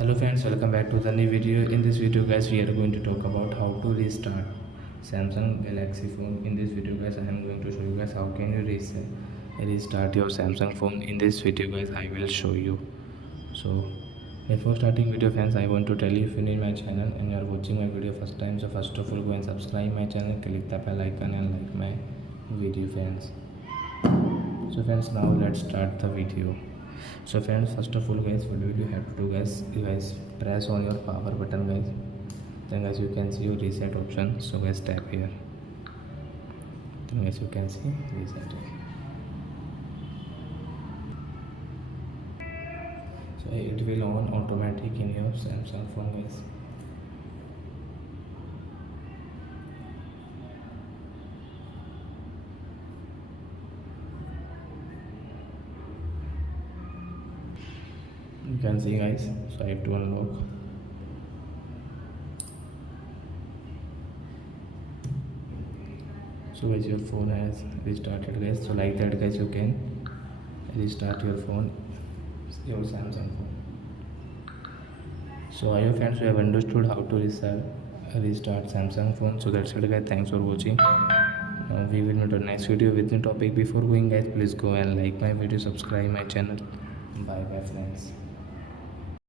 Hello friends, welcome back to the new video. In this video guys, we are going to talk about how to restart Samsung Galaxy phone. In this video guys, I am going to show you guys how can you restart your Samsung phone. In this video guys, I will show you. So before starting video friends, I want to tell you, if you need my channel and you are watching my video first time, so first of all go and subscribe my channel, click the bell icon and like my video friends. So friends, now let's start the video. So friends, first of all guys, what will you have to do guys, you guys press on your power button guys, then guys you can see your reset option. So guys tap here, then guys you can see reset. So it will on automatic in your Samsung phone guys. You can see guys, so I have to unlock. So guys, your phone has restarted guys. So like that guys, you can restart your phone, your Samsung phone. So I hope friends you have understood how to restart Samsung phone. So that's it guys, thanks for watching. We will meet on next video with new topic. Before going guys, please go and like my video, subscribe my channel. Bye bye friends.